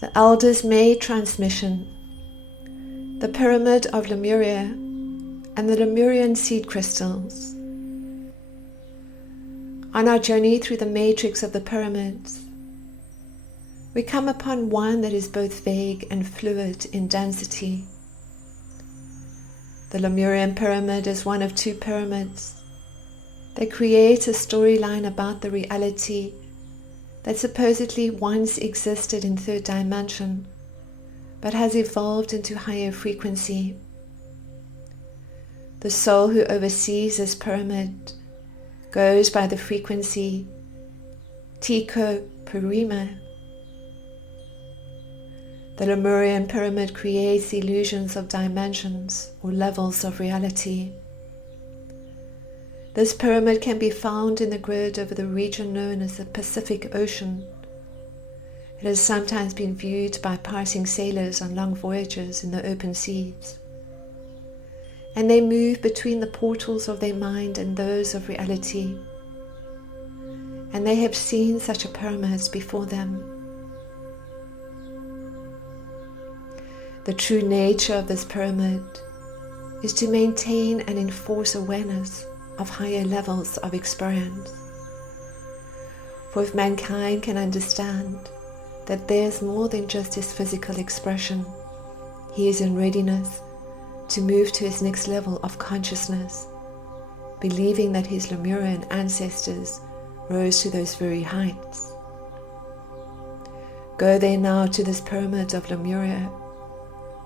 The Elders made transmission, the Pyramid of Lemuria, and the Lemurian seed crystals. On our journey through the matrix of the pyramids, we come upon one that is both vague and fluid in density. The Lemurian Pyramid is one of two pyramids that create a storyline about the reality that supposedly once existed in third dimension, but has evolved into higher frequency. The soul who oversees this pyramid goes by the frequency Teco-Porima. The Lemurian Pyramid creates illusions of dimensions or levels of reality. This pyramid can be found in the grid over the region known as the Pacific Ocean. It has sometimes been viewed by passing sailors on long voyages in the open seas. And they move between the portals of their mind and those of reality. And they have seen such a pyramid before them. The true nature of this pyramid is to maintain and enforce awareness of higher levels of experience. For if mankind can understand that there is more than just his physical expression, he is in readiness to move to his next level of consciousness, believing that his Lemurian ancestors rose to those very heights. Go there now to this pyramid of Lemuria.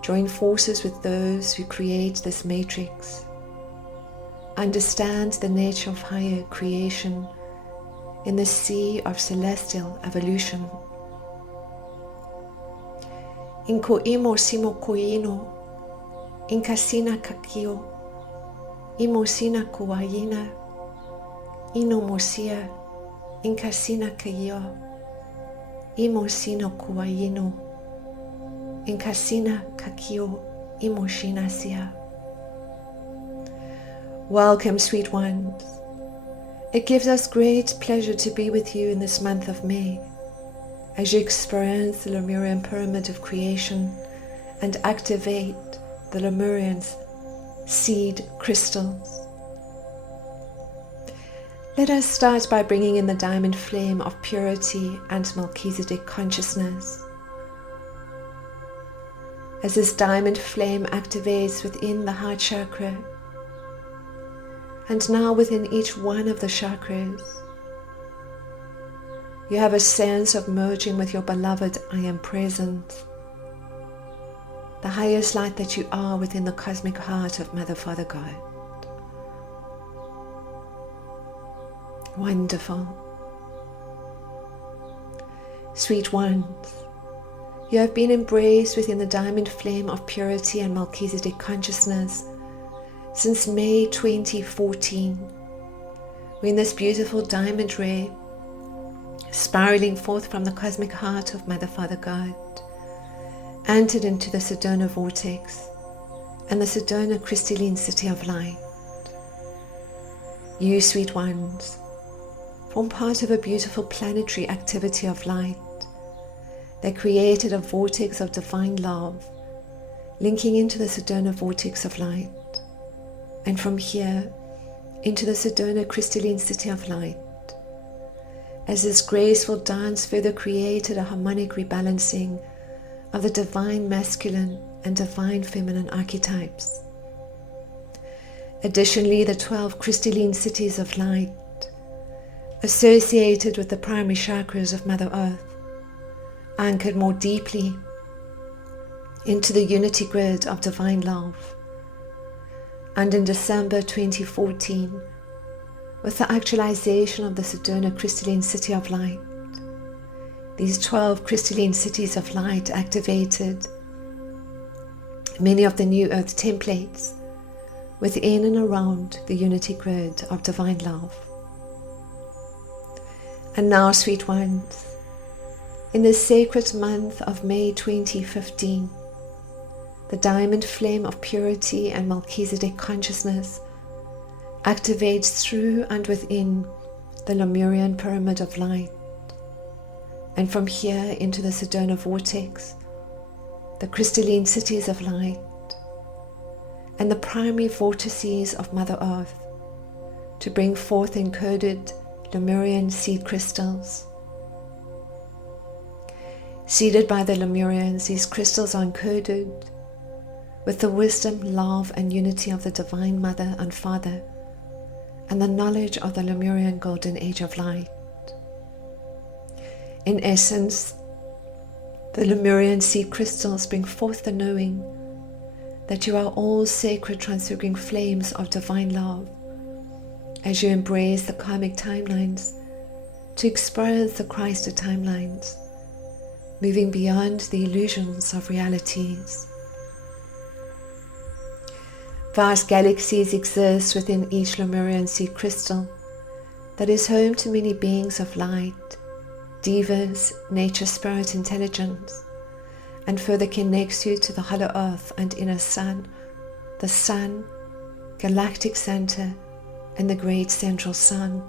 Join forces with those who create this matrix. Understand the nature of higher creation in the sea of celestial evolution. Inko imo simo koino, inkasina kakio, imo sina kuwaina, ino mosia, inkasina kayo, imo sino kuwaino, inkasina kakio, imo shinasia. Welcome, sweet ones. It gives us great pleasure to be with you in this month of May, as you experience the Lemurian Pyramid of creation and activate the Lemurian's seed crystals. Let us start by bringing in the diamond flame of purity and Melchizedek consciousness. As this diamond flame activates within the heart chakra, and now within each one of the chakras, you have a sense of merging with your beloved I Am Present, the highest light that you are within the cosmic heart of Mother, Father, God. Wonderful. Sweet ones, you have been embraced within the diamond flame of purity and Melchizedek consciousness since May 2014, when this beautiful diamond ray, spiraling forth from the cosmic heart of Mother, Father, God, entered into the Sedona vortex and the Sedona crystalline city of light. You, sweet ones, form part of a beautiful planetary activity of light that created a vortex of divine love, linking into the Sedona vortex of light, and from here into the Sedona crystalline city of light. As this graceful dance further created a harmonic rebalancing of the divine masculine and divine feminine archetypes. Additionally, the 12 crystalline cities of light associated with the primary chakras of Mother Earth anchored more deeply into the unity grid of divine love. And in December 2014, with the actualization of the Sedona crystalline city of light, these 12 crystalline cities of light activated many of the new earth templates within and around the unity grid of divine love. And now, sweet ones, in this sacred month of May 2015, the diamond flame of purity and Melchizedek consciousness activates through and within the Lemurian Pyramid of light, and from here into the Sedona vortex, the crystalline cities of light, and the primary vortices of Mother Earth, to bring forth encoded Lemurian seed crystals. Seeded by the Lemurians, these crystals are encoded with the wisdom, love, and unity of the Divine Mother and Father, and the knowledge of the Lemurian Golden Age of Light. In essence, the Lemurian seed crystals bring forth the knowing that you are all sacred transfiguring flames of divine love, as you embrace the karmic timelines to experience the Christed timelines, moving beyond the illusions of realities. Vast galaxies exist within each Lemurian seed crystal that is home to many beings of light, divas, nature spirit intelligence, and further connects you to the hollow earth and inner sun, the sun, galactic center, and the great central sun.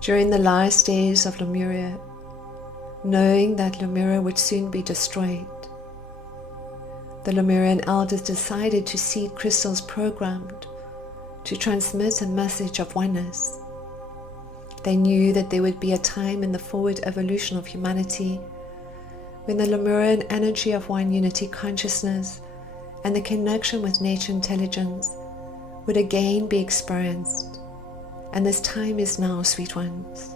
During the last days of Lemuria, knowing that Lemuria would soon be destroyed, the Lemurian elders decided to seed crystals programmed to transmit a message of oneness. They knew that there would be a time in the forward evolution of humanity when the Lemurian energy of one unity consciousness and the connection with nature intelligence would again be experienced, and this time is now, sweet ones.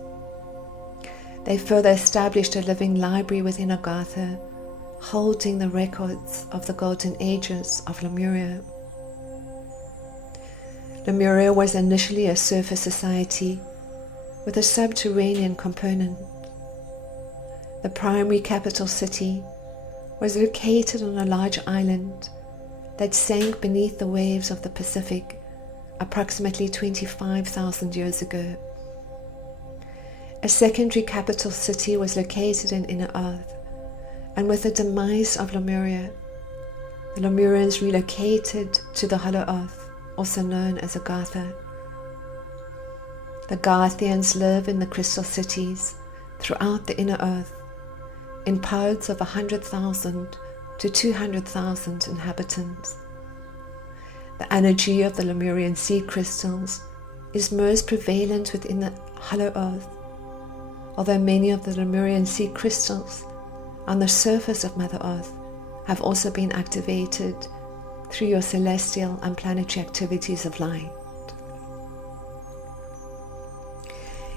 They further established a living library within Agartha, holding the records of the golden ages of Lemuria. Lemuria was initially a surface society with a subterranean component. The primary capital city was located on a large island that sank beneath the waves of the Pacific approximately 25,000 years ago. A secondary capital city was located in Inner Earth, and with the demise of Lemuria, the Lemurians relocated to the Hollow Earth, also known as Agartha. The Garthians live in the crystal cities throughout the Inner Earth, in pods of 100,000 to 200,000 inhabitants. The energy of the Lemurian seed crystals is most prevalent within the Hollow Earth, although many of the Lemurian seed crystals on the surface of Mother Earth have also been activated through your celestial and planetary activities of light.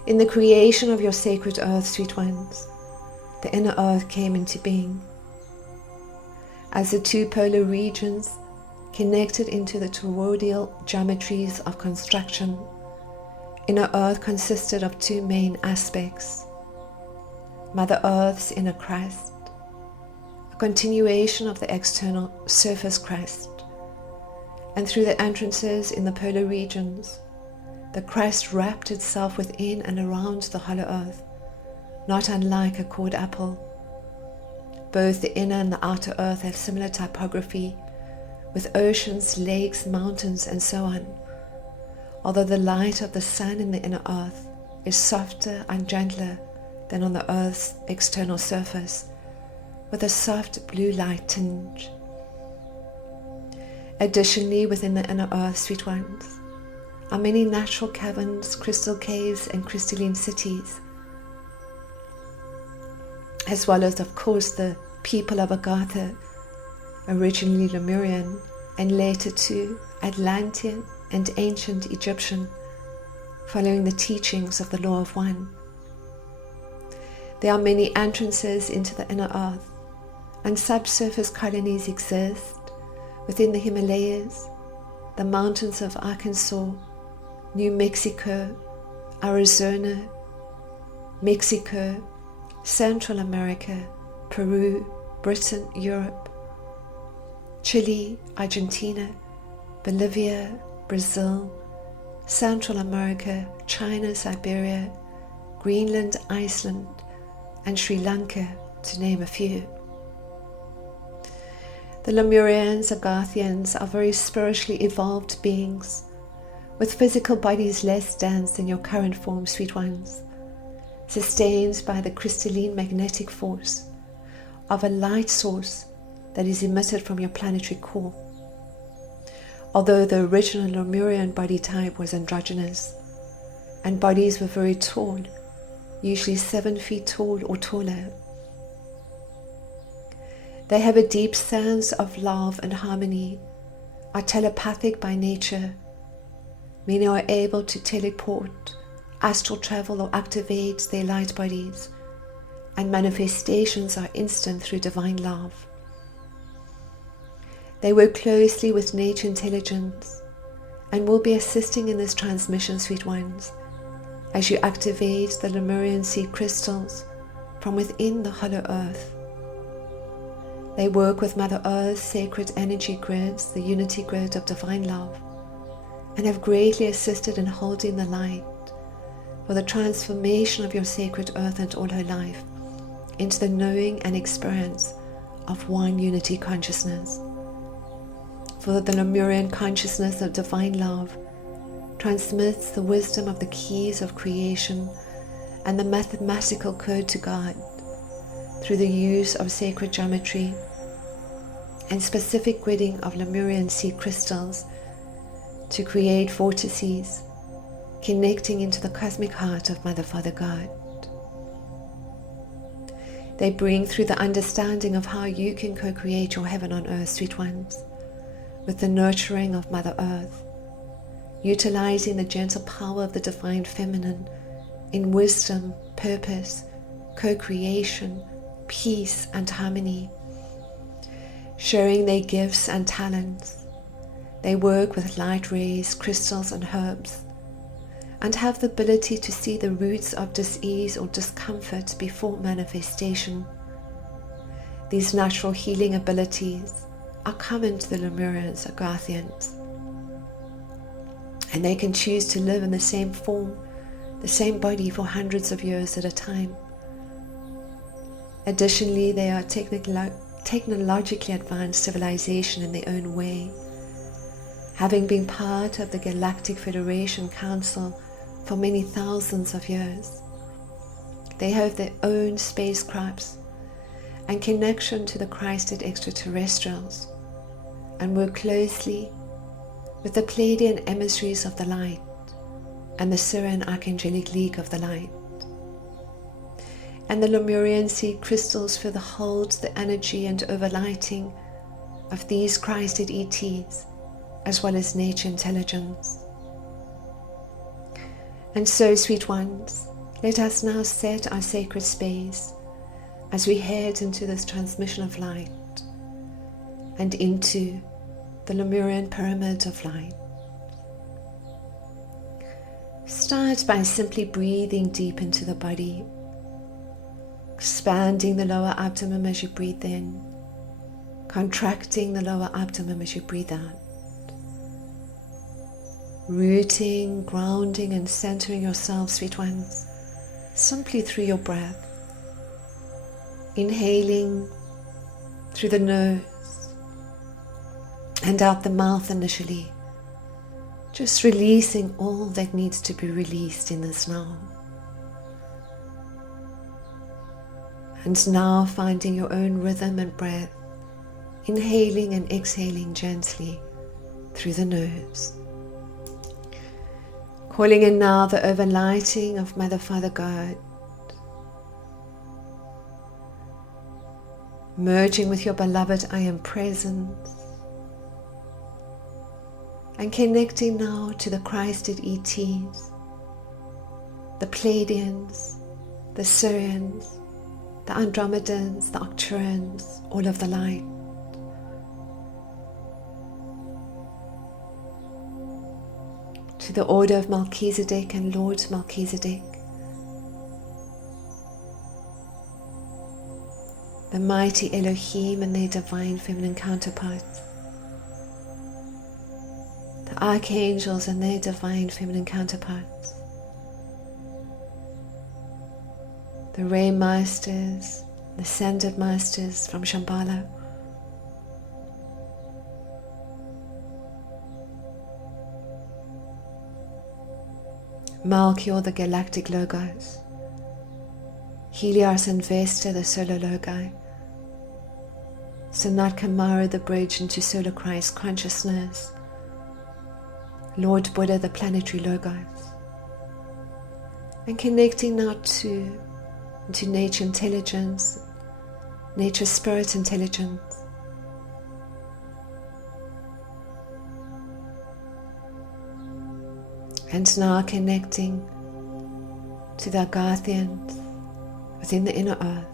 In the creation of your sacred earth, sweet ones, the inner earth came into being. As the two polar regions connected into the toroidal geometries of construction, inner earth consisted of two main aspects: Mother Earth's inner crust, a continuation of the external surface crust, and through the entrances in the polar regions, the crust wrapped itself within and around the hollow earth, not unlike a cored apple. Both the inner and the outer earth have similar typography, with oceans, lakes, mountains, and so on, although the light of the sun in the inner earth is softer and gentler than on the earth's external surface, with a soft blue light tinge. Additionally, within the inner earth, sweet ones, are many natural caverns, crystal caves, and crystalline cities, as well as, of course, the people of Agartha, originally Lemurian, and later too Atlantean and ancient Egyptian, following the teachings of the Law of One. There are many entrances into the inner earth, and subsurface colonies exist within the Himalayas, the mountains of Arkansas, New Mexico, Arizona, Mexico, Central America, Peru, Britain, Europe, Chile, Argentina, Bolivia, Brazil, Central America, China, Siberia, Greenland, Iceland, and Sri Lanka, to name a few. The Lemurians, Agarthians, are very spiritually evolved beings, with physical bodies less dense than your current form, sweet ones, sustained by the crystalline magnetic force of a light source that is emitted from your planetary core. Although the original Lemurian body type was androgynous, and bodies were very tall, usually 7 feet tall or taller. They have a deep sense of love and harmony, are telepathic by nature, meaning are able to teleport, astral travel or activate their light bodies, and manifestations are instant through divine love. They work closely with nature intelligence and will be assisting in this transmission, sweet ones, as you activate the Lemurian seed crystals from within the hollow earth. They work with Mother Earth's sacred energy grids, the unity grid of divine love, and have greatly assisted in holding the light for the transformation of your sacred earth and all her life into the knowing and experience of one unity consciousness. For the Lemurian consciousness of divine love transmits the wisdom of the keys of creation and the mathematical code to God through the use of sacred geometry and specific gridding of Lemurian seed crystals to create vortices connecting into the cosmic heart of Mother Father God. They bring through the understanding of how you can co-create your heaven on earth, sweet ones, with the nurturing of Mother Earth, utilizing the gentle power of the divine feminine in wisdom, purpose, co-creation, peace and harmony, sharing their gifts and talents. They work with light rays, crystals and herbs, and have the ability to see the roots of dis-ease or discomfort before manifestation. These natural healing abilities are common to the Lemurians or Garthians, and they can choose to live in the same form, the same body for hundreds of years at a time. Additionally, they are technologically advanced civilization in their own way, having been part of the Galactic Federation Council for many thousands of years. They have their own spacecrafts and connection to the Christed extraterrestrials, and work closely with the Pleiadian emissaries of the light and the Syrian Archangelic League of the Light. And the Lemurian seed crystals further hold the energy and overlighting of these Christed ETs, as well as nature intelligence. And so, sweet ones, let us now set our sacred space as we head into this transmission of light and into the Lemurian Pyramid of Light. Start by simply breathing deep into the body, expanding the lower abdomen as you breathe in, contracting the lower abdomen as you breathe out. Rooting, grounding and centering yourself, sweet ones, simply through your breath. Inhaling through the nose and out the mouth initially, just releasing all that needs to be released in this now. And now finding your own rhythm and breath, inhaling and exhaling gently through the nose. Calling in now the overlighting of Mother Father God, merging with your beloved I Am Presence, and connecting now to the Christed ETs, the Pleiadians, the Syrians, the Andromedans, the Arcturians, all of the light. To the order of Melchizedek and Lord Melchizedek, the mighty Elohim and their divine feminine counterparts, the archangels and their divine feminine counterparts, the ray masters, the ascended masters from Shambhala, Melchior, the galactic Logos, Helios and Vesta, the solar logi. Sanat Kamara, the bridge into solar Christ consciousness. Lord Buddha, the planetary logos. And connecting now into nature intelligence, nature spirit intelligence. And now connecting to the Agarthians within the inner earth.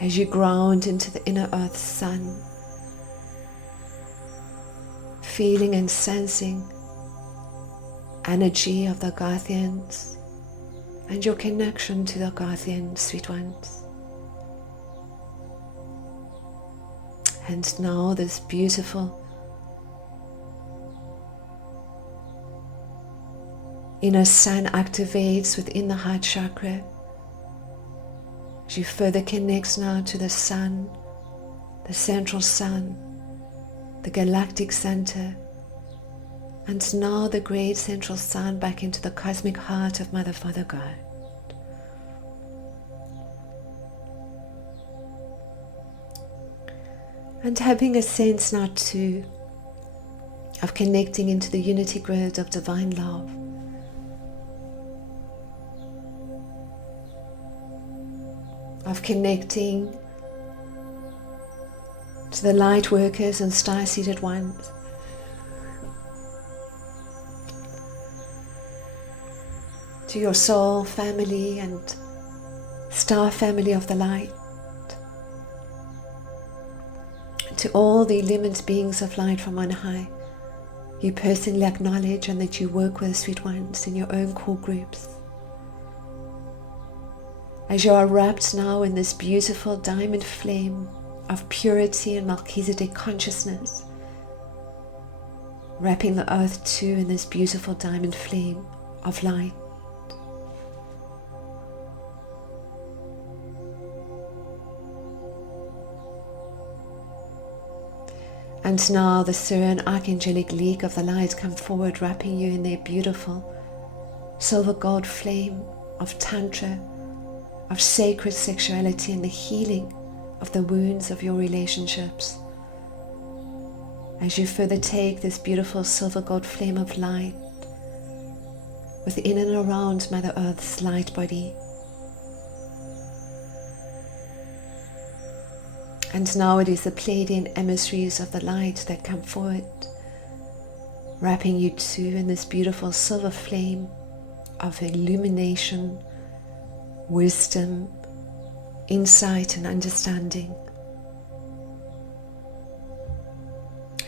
As you ground into the inner earth sun, feeling and sensing energy of the Agarthians and your connection to the Agarthians, sweet ones. And now this beautiful inner sun activates within the heart chakra. As you further connect now to the sun, the central sun, the galactic center, and now the great central sun back into the cosmic heart of Mother, Father, God. And having a sense now too of connecting into the unity grid of divine love. Of connecting to the light workers and star-seated ones. To your soul family and star family of the light. To all the illumined beings of light from on high, you personally acknowledge and that you work with, sweet ones, in your own core groups. As you are wrapped now in this beautiful diamond flame of purity and Melchizedek consciousness, wrapping the earth too in this beautiful diamond flame of light. And now the Syrian Archangelic League of the Light come forward, wrapping you in their beautiful silver gold flame of Tantra, of sacred sexuality and the healing of the wounds of your relationships. As you further take this beautiful silver gold flame of light within and around Mother Earth's light body. And now it is the Pleiadian emissaries of the light that come forward, wrapping you too in this beautiful silver flame of illumination, wisdom, insight and understanding.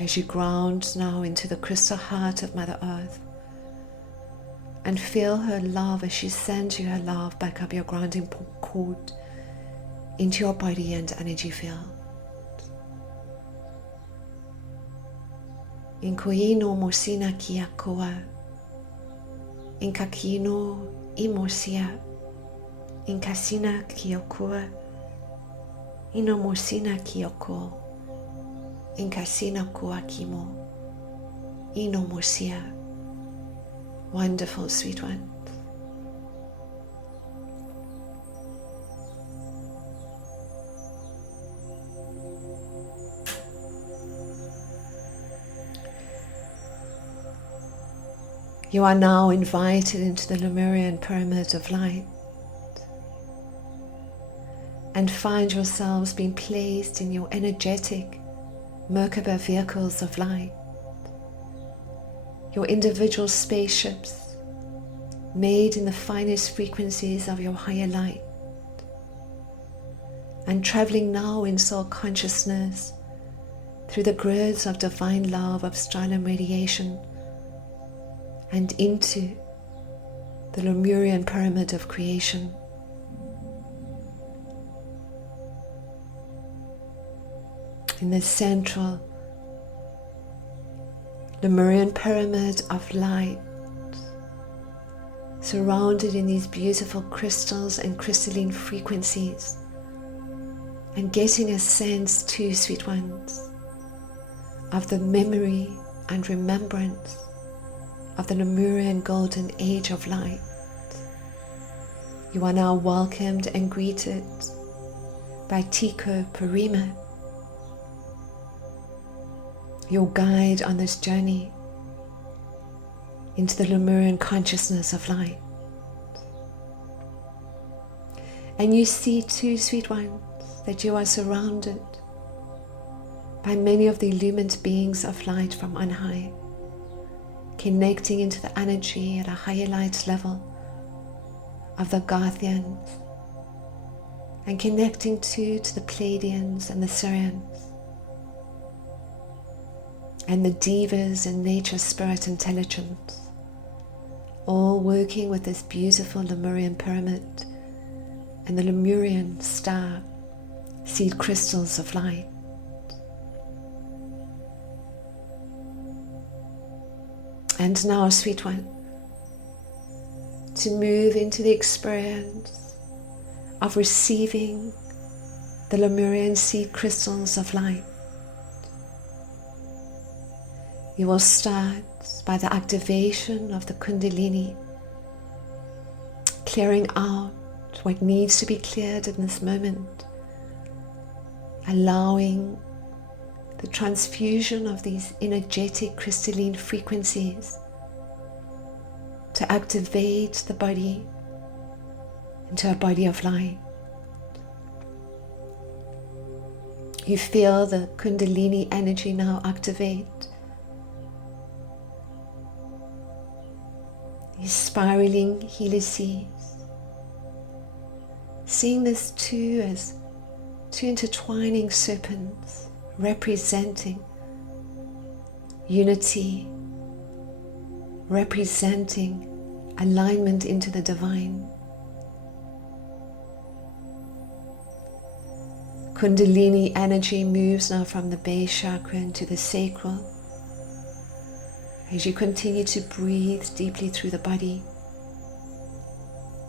As you ground now into the crystal heart of Mother Earth and feel her love as she sends you her love back up your grounding cord into your body and energy field. Inkoino morsina kiakoa, inkakino imorsia, inkasina kiokoa, ino morsina kioko, inkasina koakimo, ino morsia. Wonderful, sweet one. You are now invited into the Lemurian Pyramid of light and find yourselves being placed in your energetic Merkaba vehicles of light, your individual spaceships made in the finest frequencies of your higher light, and traveling now in soul consciousness through the grids of divine love of stellar radiation and into the Lemurian Pyramid of creation. In the central Lemurian Pyramid of light, surrounded in these beautiful crystals and crystalline frequencies, and getting a sense too, sweet ones, of the memory and remembrance of the Lemurian golden age of light. You are now welcomed and greeted by Teco-Porima, your guide on this journey into the Lemurian consciousness of light. And you see too, sweet ones, that you are surrounded by many of the illumined beings of light from on high, connecting into the energy at a higher light level of the Garthians, and connecting to the Pleiadians and the Sirians, and the Devas and nature spirit intelligence, all working with this beautiful Lemurian pyramid and the Lemurian star seed crystals of light. And now, sweet one, to move into the experience of receiving the Lemurian seed crystals of light. You will start by the activation of the Kundalini, clearing out what needs to be cleared in this moment, allowing the transfusion of these energetic crystalline frequencies to activate the body into a body of light. You feel the Kundalini energy now activate. These spiraling helices. Seeing this too as two intertwining serpents representing unity, representing alignment into the divine. Kundalini energy moves now from the base chakra into the sacral as you continue to breathe deeply through the body,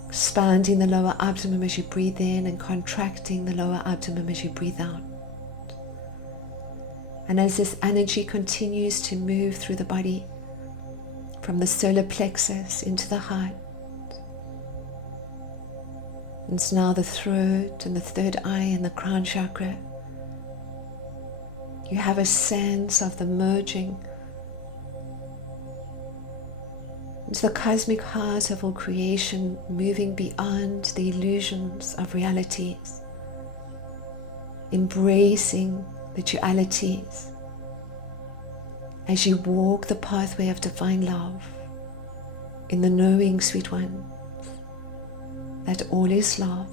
expanding the lower abdomen as you breathe in and contracting the lower abdomen as you breathe out. And as this energy continues to move through the body, from the solar plexus into the heart, and it's now the throat and the third eye and the crown chakra, you have a sense of the merging into the cosmic heart of all creation, moving beyond the illusions of realities, embracing the dualities as you walk the pathway of divine love in the knowing, sweet one, that all is love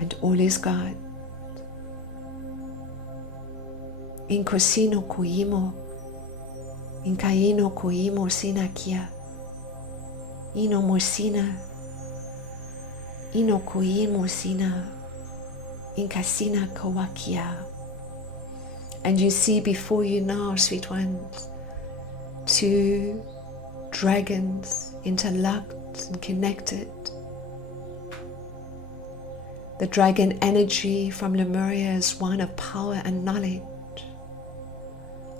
and all is God. In cosino coimo, in caino coimo sinakia, ino morsina, ino coimo sina, in casina kawakia. And you see before you now, sweet ones, two dragons interlocked and connected. The dragon energy from Lemuria is one of power and knowledge,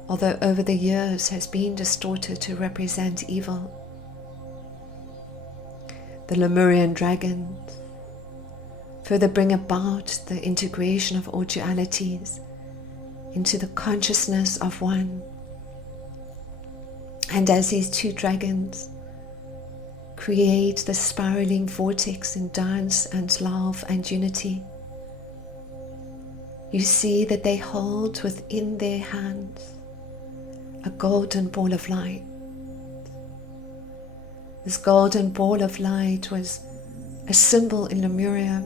although over the years has been distorted to represent evil. The Lemurian dragons further bring about the integration of all dualities into the consciousness of one. And as these two dragons create the spiraling vortex in dance and love and unity, you see that they hold within their hands a golden ball of light. This golden ball of light was a symbol in Lemuria,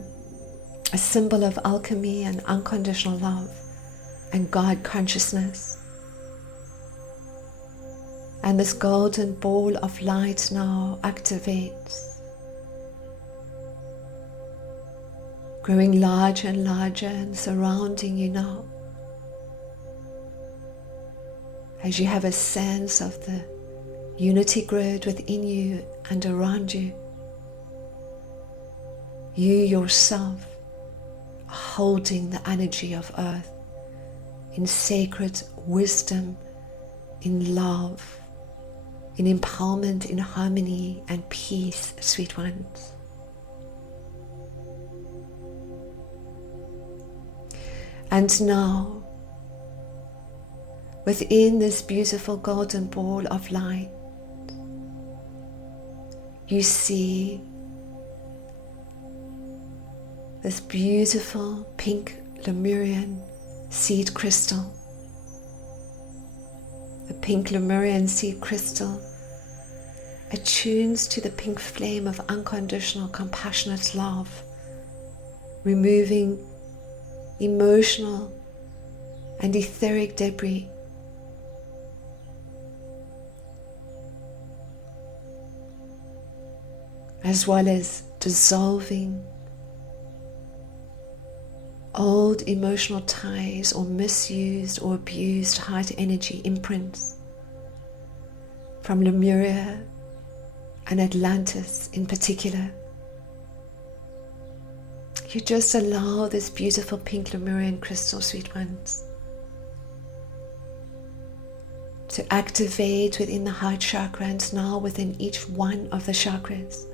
a symbol of alchemy and unconditional love and God consciousness. And this golden ball of light now activates, growing larger and larger and surrounding you now, as you have a sense of the unity grid within you and around you. You yourself are holding the energy of earth in sacred wisdom, in love, in empowerment, in harmony and peace, sweet ones. And now, within this beautiful golden ball of light, you see this beautiful pink Lemurian seed crystal. The pink Lemurian seed crystal attunes to the pink flame of unconditional, compassionate love, removing emotional and etheric debris, as well as dissolving old emotional ties or misused or abused heart energy imprints from Lemuria and Atlantis in particular. You just allow this beautiful pink Lemurian crystal, sweet ones, to activate within the heart chakra and now within each one of the chakras,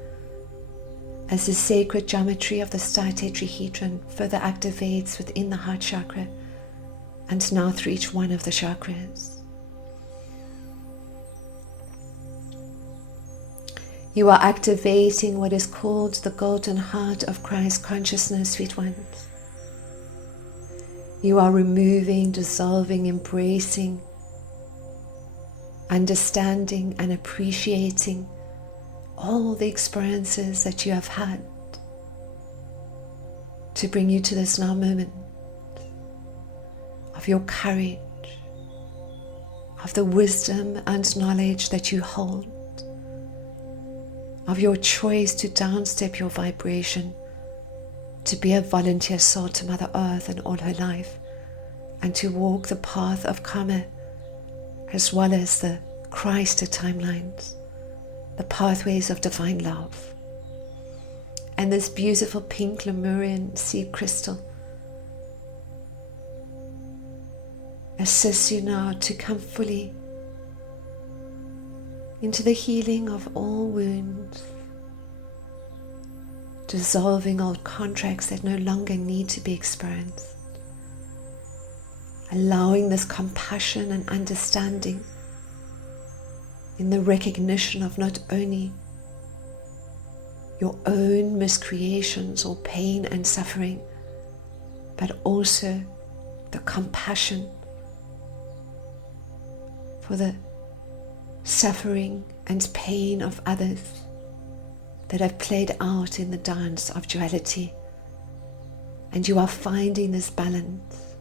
as the sacred geometry of the star tetrahedron further activates within the heart chakra and now through each one of the chakras. You are activating what is called the golden heart of Christ consciousness, sweet ones. You are removing, dissolving, embracing, understanding and appreciating all the experiences that you have had to bring you to this now moment of your courage, of the wisdom and knowledge that you hold, of your choice to downstep your vibration, to be a volunteer soul to Mother Earth and all her life, and to walk the path of karma as well as the Christ timelines, the pathways of divine love. And this beautiful pink Lemurian seed crystal assists you now to come fully into the healing of all wounds, dissolving old contracts that no longer need to be experienced, allowing this compassion and understanding in the recognition of not only your own miscreations or pain and suffering, but also the compassion for the suffering and pain of others that have played out in the dance of duality. And you are finding this balance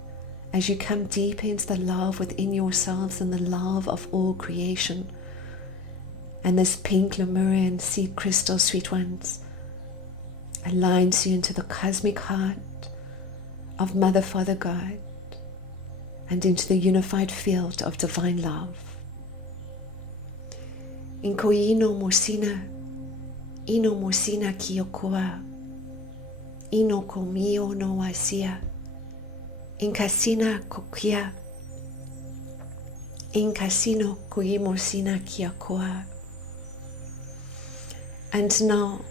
as you come deeper into the love within yourselves and the love of all creation. And this pink Lemurian seed crystal, sweet ones, aligns you into the cosmic heart of Mother, Father, God, and into the unified field of divine love. Inko ino mosina kiyokoa, ino komio no wasia, inkasina kokia, inkasino kuimosina kiyakoa. And now,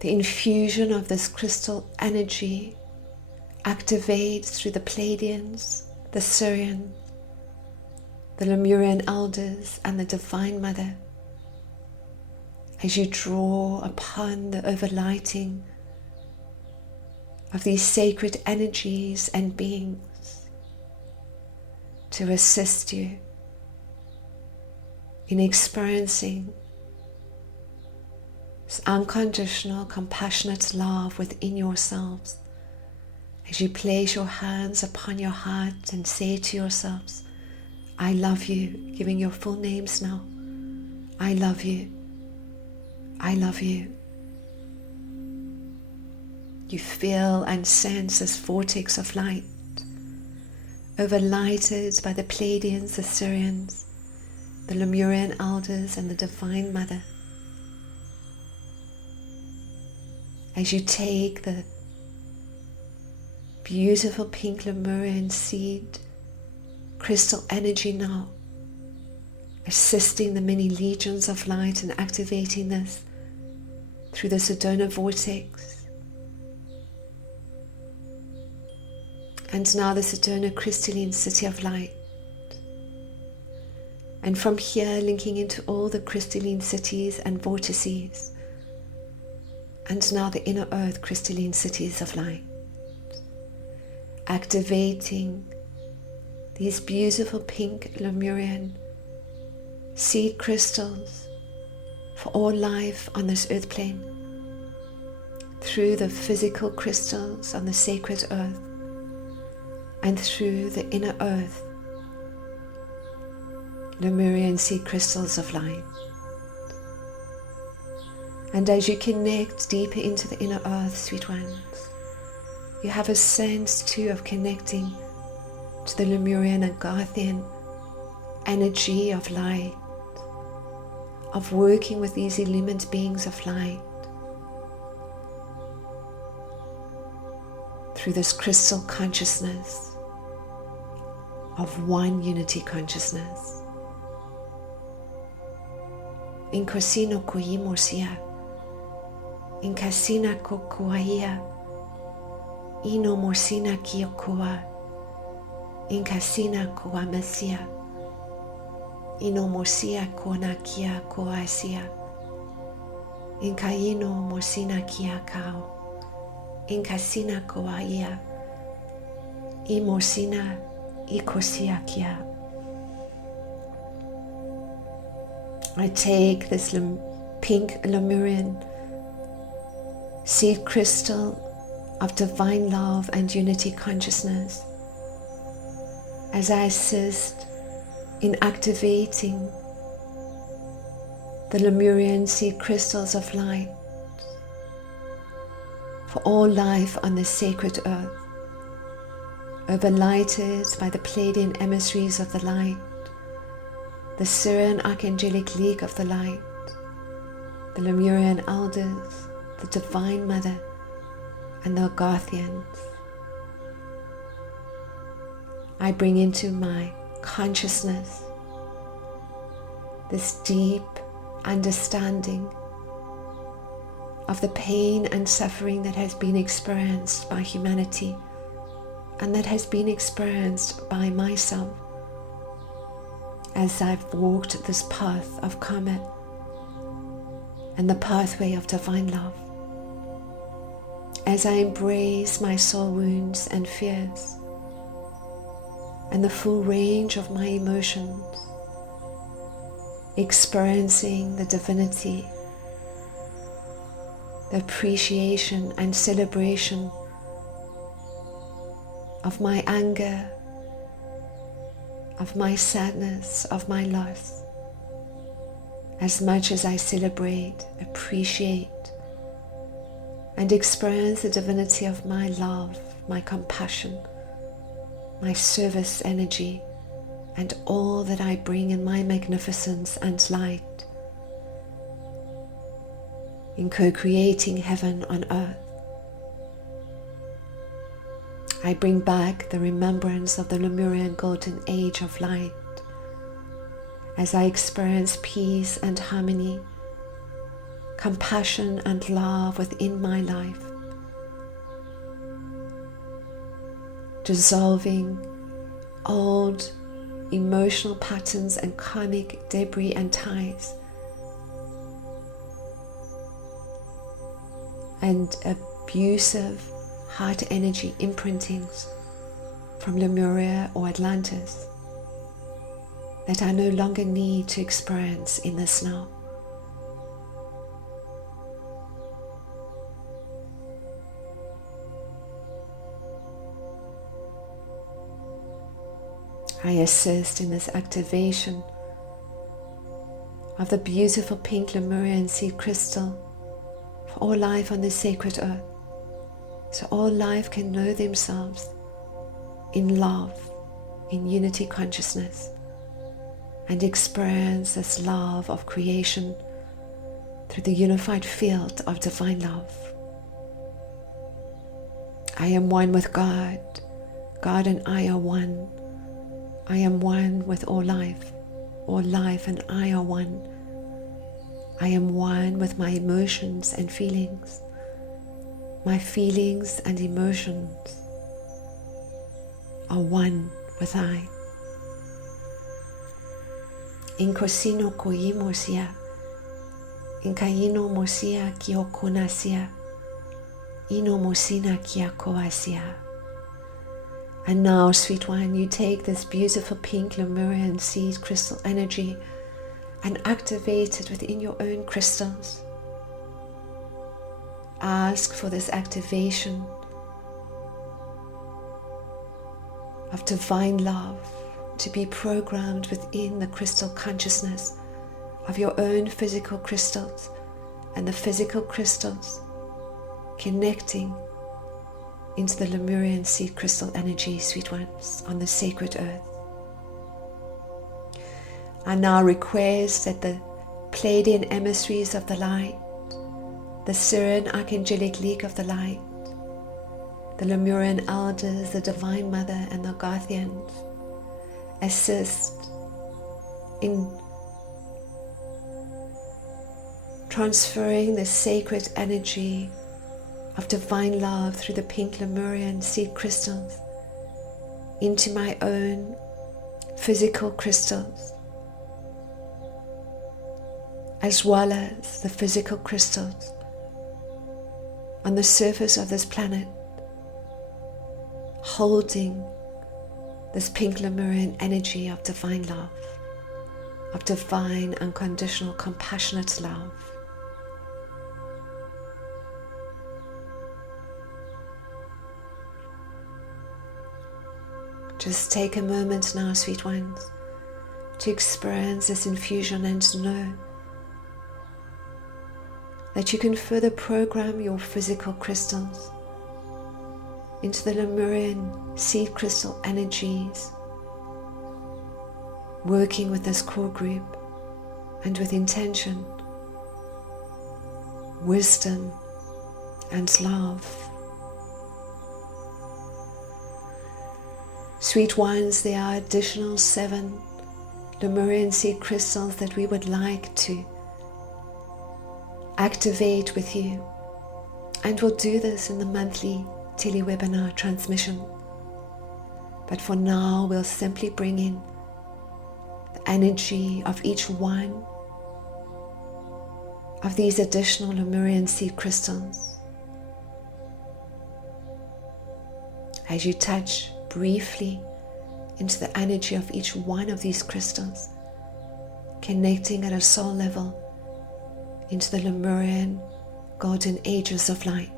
the infusion of this crystal energy activates through the Pleiadians, the Sirian, the Lemurian elders, and the Divine Mother, as you draw upon the overlighting of these sacred energies and beings to assist you in experiencing this unconditional, compassionate love within yourselves. As you place your hands upon your heart and say to yourselves, I love you, giving your full names now. I love you. I love you. You feel and sense this vortex of light, overlighted by the Pleiadians, the Sirians, the Lemurian elders, and the Divine Mother. As you take the beautiful pink Lemurian seed crystal energy now, assisting the many legions of light and activating this through the Sedona vortex. And now the Sedona crystalline city of light. And from here, linking into all the crystalline cities and vortices. And now the inner earth crystalline cities of light. Activating these beautiful pink Lemurian seed crystals for all life on this earth plane. Through the physical crystals on the sacred earth. And through the inner earth Lemurian seed crystals of light. And as you connect deeper into the inner earth, sweet ones, you have a sense too of connecting to the Lemurian and Garthian energy of light, of working with these illumined beings of light through this crystal consciousness of one unity consciousness. Inkosino kuimosia, inkasina kokuaia, ino morsina kiokoa, inkasina kuamasia, ino morsia konakia koasia, inkaino morsina kiakao, inkasina koaia, imorsina ikosiakia. I take this pink Lemurian seed crystal of divine love and unity consciousness as I assist in activating the Lemurian seed crystals of light for all life on this sacred earth, overlighted by the Pleiadian emissaries of the light, the Syrian Archangelic League of the Light, the Lemurian Elders, the Divine Mother, and the Garthians. I bring into my consciousness this deep understanding of the pain and suffering that has been experienced by humanity and that has been experienced by myself as I've walked this path of karma and the pathway of divine love, as I embrace my soul wounds and fears and the full range of my emotions, experiencing the divinity, the appreciation and celebration of my anger, of my sadness, of my loss, as much as I celebrate, appreciate, and experience the divinity of my love, my compassion, my service energy, and all that I bring in my magnificence and light, in co-creating heaven on earth. I bring back the remembrance of the Lemurian golden age of light as I experience peace and harmony, compassion and love within my life, dissolving old emotional patterns and karmic debris and ties, and abusive heart energy imprintings from Lemuria or Atlantis that I no longer need to experience in this now. I assist in this activation of the beautiful pink Lemurian seed crystal for all life on this sacred earth, so all life can know themselves in love, in unity consciousness, and experience this love of creation through the unified field of divine love. I am one with God. God and I are one. I am one with all life and I are one. I am one with my emotions and feelings. My feelings and emotions are one with I. Inkosino koimosia, inkaino mosia kiokonasia, ino mosina kiakoasia. And now, sweet one, you take this beautiful pink Lemurian seed crystal energy and activate it within your own crystals. Ask for this activation of divine love to be programmed within the crystal consciousness of your own physical crystals, and the physical crystals connecting into the Lemurian seed crystal energy, sweet ones, on the sacred earth. I now request that the Pleiadian emissaries of the light, the Syrian Archangelic League of the Light, the Lemurian elders, the Divine Mother, and the Guardians assist in transferring the sacred energy of divine love through the pink Lemurian seed crystals into my own physical crystals, as well as the physical crystals on the surface of this planet, holding this pink Lemurian energy of divine love, of divine, unconditional, compassionate love. Just take a moment now, sweet ones, to experience this infusion and to know that you can further program your physical crystals into the Lemurian seed crystal energies, working with this core group and with intention, wisdom, and love. Sweet ones, there are additional 7 Lemurian seed crystals that we would like to activate with you, and we'll do this in the monthly telewebinar transmission. But for now, we'll simply bring in the energy of each one of these additional Lemurian seed crystals. As you touch briefly into the energy of each one of these crystals, connecting at a soul level into the Lemurian golden ages of light.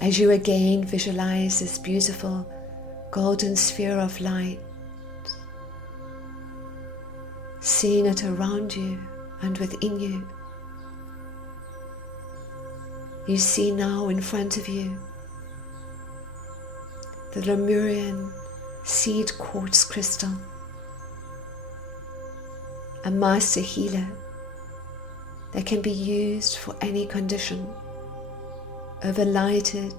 As you again visualize this beautiful golden sphere of light, seeing it around you and within you, you see now in front of you the Lemurian seed quartz crystal, a master healer that can be used for any condition, overlighted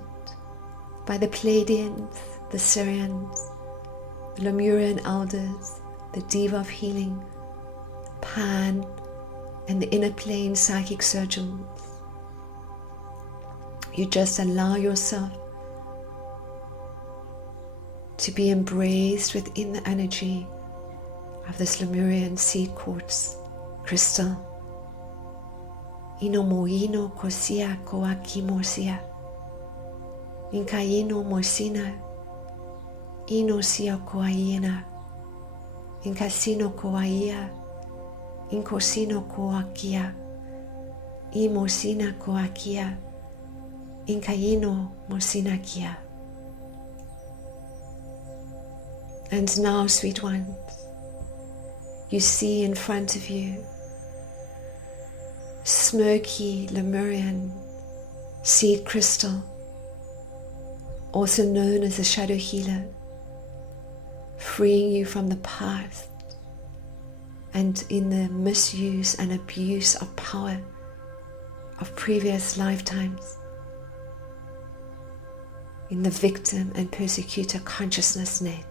by the Pleiadians, the Syrians, the Lemurian elders, the Diva of Healing, Pan, and the inner plane psychic surgeons. You just allow yourself to be embraced within the energy of this Lemurian seed quartz crystal. Ino moino kosia koaki mosia, inkaino mosina, ino sia koaina, inkasino koaia, inkosino koakia, imosina koakia, inkaino mosinakia. And now, sweet ones, you see in front of you smoky Lemurian seed crystal, also known as a shadow healer, freeing you from the past and in the misuse and abuse of power of previous lifetimes in the victim and persecutor consciousness net,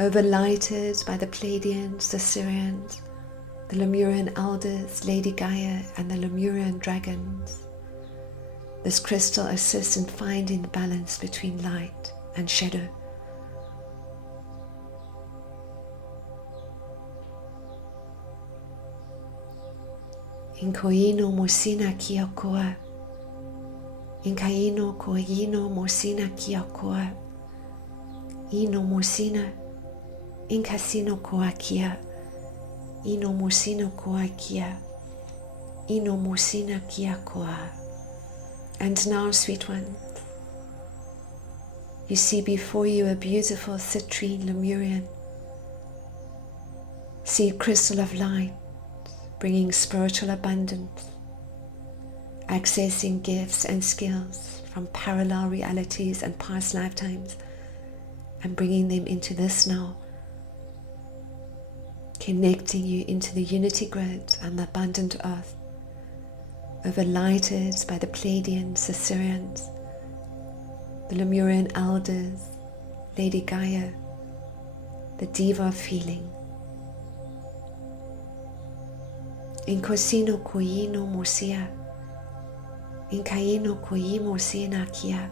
overlighted by the Pleiadians, the Syrians, the Lemurian elders, Lady Gaia, and the Lemurian dragons. This crystal assists in finding the balance between light and shadow. Inkoino mosina kia koa. Inkaino koino mosina kia koa. Ino mosina. Inkasino koa kia. Ino mosino koa kia. Ino mosina kia koa. And now, sweet ones, you see before you a beautiful citrine Lemurian seed crystal of light, bringing spiritual abundance, accessing gifts and skills from parallel realities and past lifetimes, and bringing them into this now, connecting you into the unity grid and the abundant earth, overlighted by the Pleiadians, the Syrians, the Lemurian elders, Lady Gaia, the diva of feeling. Inkosino koino mosia, inkaino koimo sena kia,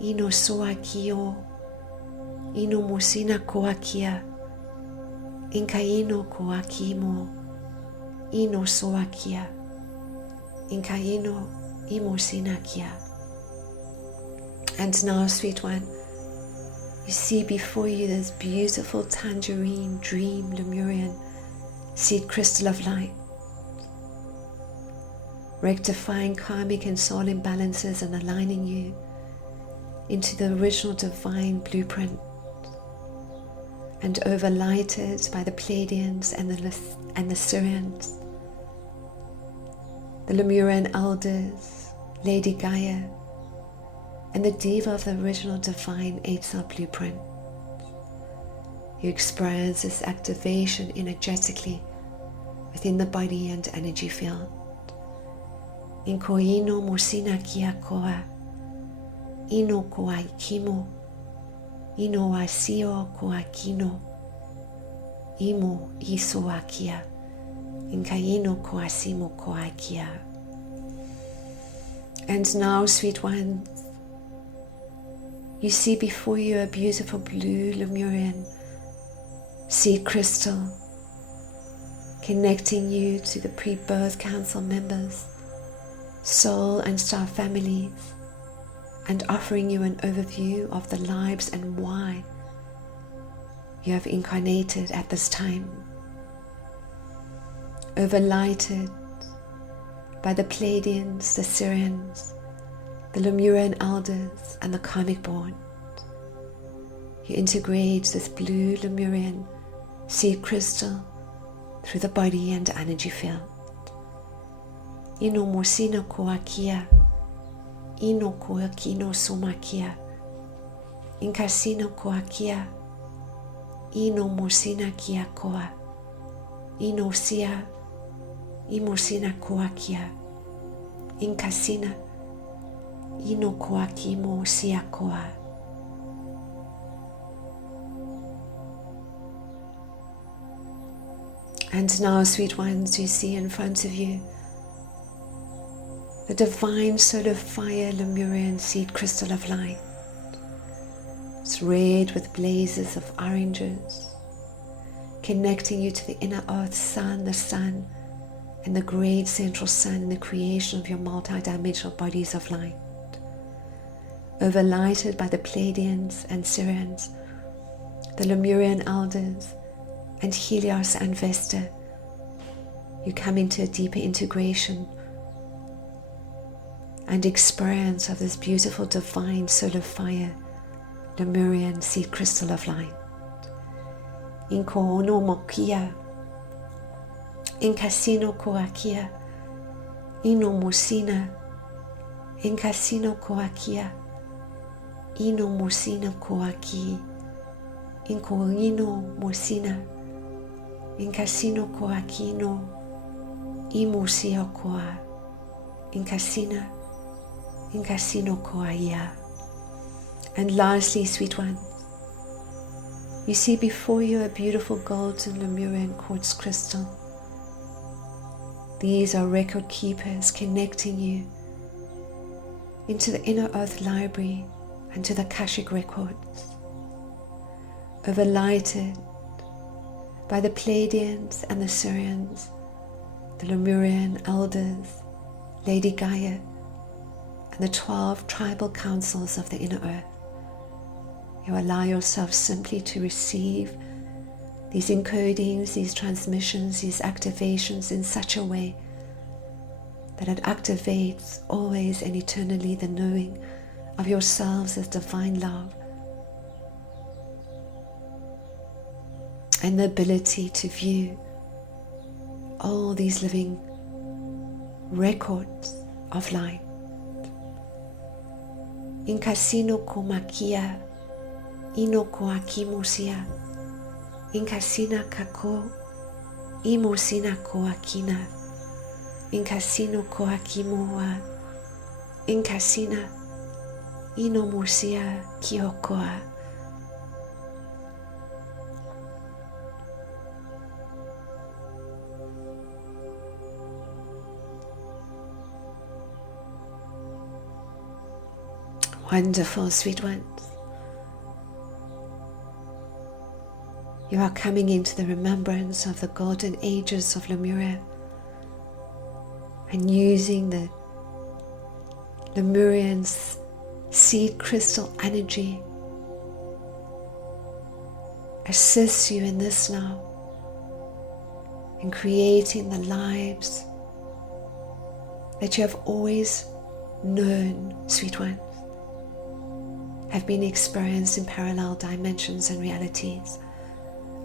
ino soa kio, ino mosina koa kia, inkaino koa kimo, ino soa kia, inkaino imosina kia. And now, sweet one, you see before you this beautiful tangerine dream Lemurian seed crystal of light, rectifying karmic and soul imbalances and aligning you into the original divine blueprint, and overlighted by the Pleiadians and the Syrians, the Lemurian elders, Lady Gaia, and the diva of the original divine 8-cell blueprint. You experience this activation energetically within the body and energy field. Inkoino mosina kia koa, ino koa kimo, ino asio koa kino, imo iso akia, inkaino koa simo koa kia. And now, sweet ones, you see before you a beautiful blue Lemurian seed crystal, connecting you to the pre-birth council members, soul and star families, and offering you an overview of the lives and why you have incarnated at this time. Overlighted by the Pleiadians, the Syrians, the Lemurian elders, and the karmic born, you integrate this blue Lemurian seed crystal through the body and energy field. Ino mosina koa kia, ino koa kino soma kia, inkasino koa kia, ino mosina kia koa, ino sia, imosina koa kia, inkasina, ino koa kimo sia koa. And now, sweet ones, you see in front of you the divine solar fire Lemurian seed crystal of light. It's red with blazes of oranges, connecting you to the inner earth sun, the sun, and the great central sun in the creation of your multi-dimensional bodies of light. Overlighted by the Pleiadians and Syrians, the Lemurian elders, and Helios and Vesta, you come into a deeper integration and experience of this beautiful divine solar fire Lemurian seed crystal of light. Inko ono mokia, inkasino koakia, ino mosina, inkasino koakia, ino mosina koaki, inko ino mosina, inkasino koakino, Imusia koa. Inkasina. Inkasino koa ia. And lastly, sweet ones, you see before you a beautiful golden Lemurian quartz crystal. These are record keepers connecting you into the inner earth library and to the Akashic records, overlighted by the Pleiadians and the Sirians, the Lemurian elders, Lady Gaia, and the 12 tribal councils of the inner earth. You allow yourself simply to receive these encodings, these transmissions, these activations in such a way that it activates always and eternally the knowing of yourselves as divine love and the ability to view all these living records of light. Inkasino komakia, ino koakimusia, inkasina kako, imusina koakina, inkasino koakimoa, inkasina, ino musia kiokoa. Wonderful, sweet ones. You are coming into the remembrance of the golden ages of Lemuria and using the Lemurian seed crystal energy assists you in this now, in creating the lives that you have always known, sweet ones, have been experienced in parallel dimensions and realities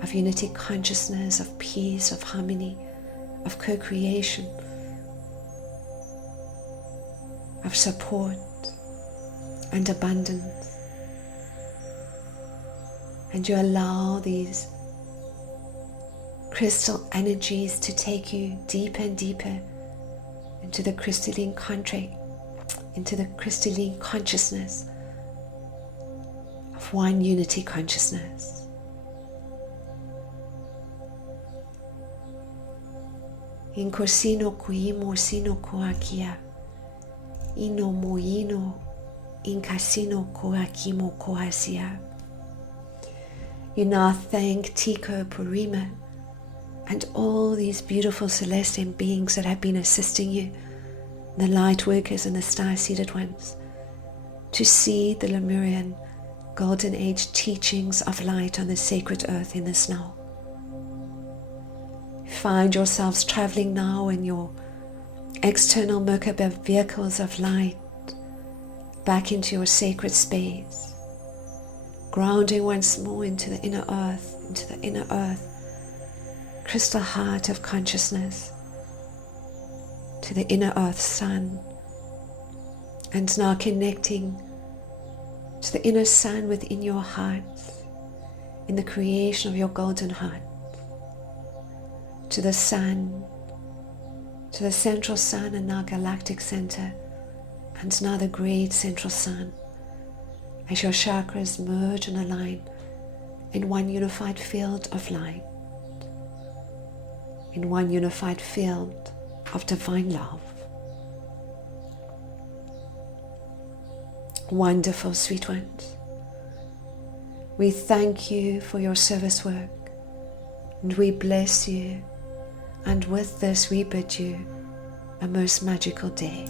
of unity consciousness, of peace, of harmony, of co-creation, of support and abundance. And you allow these crystal energies to take you deeper and deeper into the crystalline contract, into the crystalline consciousness of one unity consciousness. Inkosino kuimo sino koakia, ino moino, inkasino koakimo koasia. You now thank Teco-Porima and all these beautiful celestial beings that have been assisting you, the light workers and the star-seated ones, to see the Lemurian Golden Age teachings of light on the sacred earth in this now. Find yourselves traveling now in your external Merkaba vehicles of light back into your sacred space, grounding once more into the inner earth, crystal heart of consciousness, to the inner earth sun, and now connecting to the inner sun within your heart, in the creation of your golden heart, to the sun, to the central sun and now galactic center, and now the great central sun, as your chakras merge and align in one unified field of light, in one unified field of divine love. Wonderful, sweet ones. We thank you for your service work, and we bless you, and with this we bid you a most magical day.